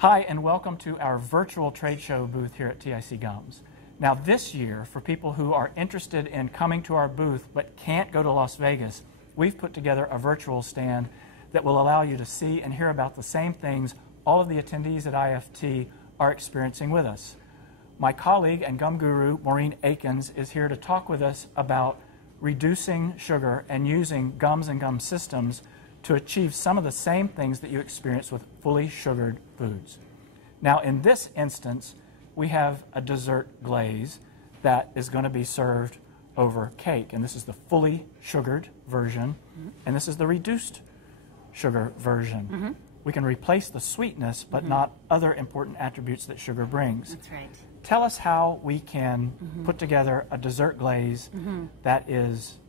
Hi, and welcome to our virtual trade show booth here at TIC Gums. Now this year, for people who are interested in coming to our booth but can't go to Las Vegas, we've put together a virtual stand that will allow you to see and hear about the same things all of the attendees at IFT are experiencing with us. My colleague and gum guru, Maureen Akins, is here to talk with us about reducing sugar and using gums and gum systems to achieve some of the same things that you experience with fully sugared foods. Now, in this instance, we have a dessert glaze that is going to be served over cake, and this is the fully sugared version, and this is the reduced sugar version. We can replace the sweetness, but not other important attributes that sugar brings. That's right. Tell us how we can put together a dessert glaze that is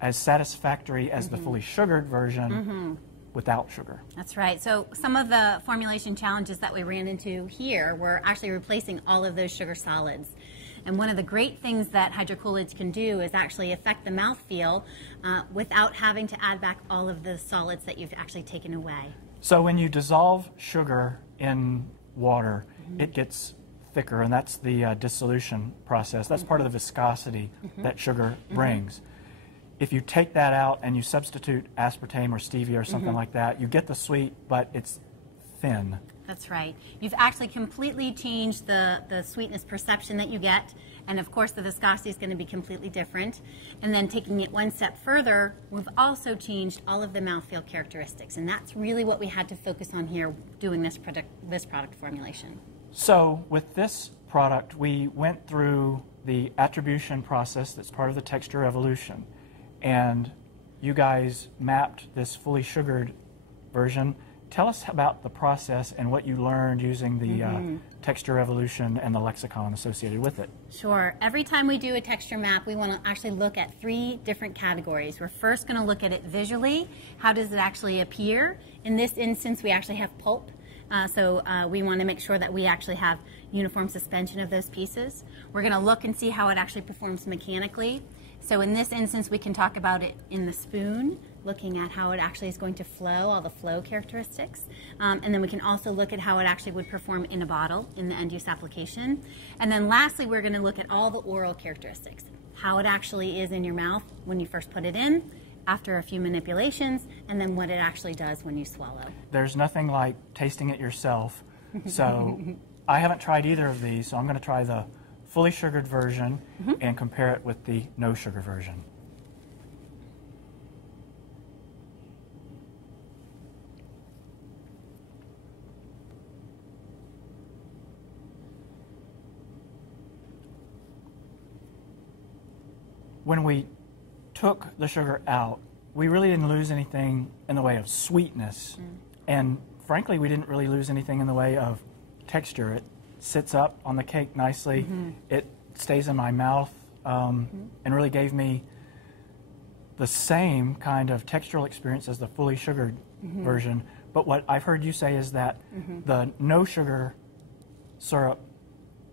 as satisfactory as the fully sugared version without sugar. That's right. So some of the formulation challenges that we ran into here were actually replacing all of those sugar solids. And one of the great things that hydrocolloids can do is actually affect the mouthfeel without having to add back all of the solids that you've actually taken away. So when you dissolve sugar in water, it gets thicker, and that's the dissolution process. That's part of the viscosity that sugar brings. If you take that out and you substitute aspartame or stevia or something like that, you get the sweet, but it's thin. That's right. You've actually completely changed the sweetness perception that you get, and of course the viscosity is going to be completely different. And then taking it one step further, we've also changed all of the mouthfeel characteristics, and that's really what we had to focus on here doing this product formulation. So with this product, we went through the attribution process that's part of the texture evolution. And you guys mapped this fully sugared version. Tell us about the process and what you learned using the texture evolution and the lexicon associated with it. Sure. Every time we do a texture map, we want to actually look at 3 different categories. We're first going to look at it visually. How does it actually appear? In this instance, we actually have pulp. So we want to make sure that we actually have uniform suspension of those pieces. We're going to look and see how it actually performs mechanically. So in this instance, we can talk about it in the spoon, looking at how it actually is going to flow, all the flow characteristics. And then we can also look at how it actually would perform in a bottle in the end-use application. And then lastly, we're going to look at all the oral characteristics, how it actually is in your mouth when you first put it in, after a few manipulations, and then what it actually does when you swallow. There's nothing like tasting it yourself. So I haven't tried either of these, so I'm going to try the fully sugared version and compare it with the no sugar version. When we took the sugar out, we really didn't lose anything in the way of sweetness, and frankly we didn't really lose anything in the way of texture. It sits up on the cake nicely. It stays in my mouth and really gave me the same kind of textural experience as the fully sugared version. But what I've heard you say is that the no sugar syrup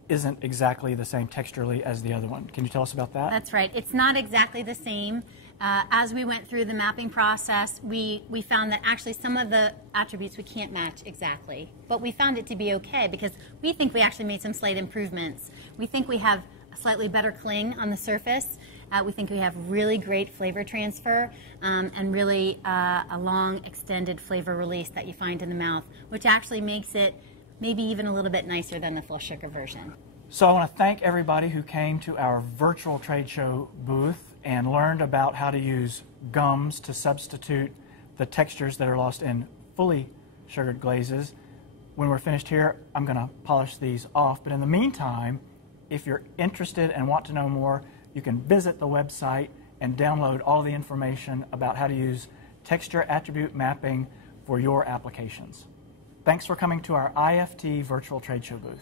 isn't exactly the same texturally as the other one. Can you tell us about that? That's right. It's not exactly the same. As we went through the mapping process, we found that actually some of the attributes we can't match exactly. But we found it to be okay because we think we actually made some slight improvements. We think we have a slightly better cling on the surface. We think we have really great flavor transfer and really a long extended flavor release that you find in the mouth, which actually makes it maybe even a little bit nicer than the full sugar version. So I want to thank everybody who came to our virtual trade show booth and learned about how to use gums to substitute the textures that are lost in fully sugared glazes. When we're finished here, I'm going to polish these off. But in the meantime, if you're interested and want to know more, you can visit the website and download all the information about how to use texture attribute mapping for your applications. Thanks for coming to our IFT virtual trade show booth.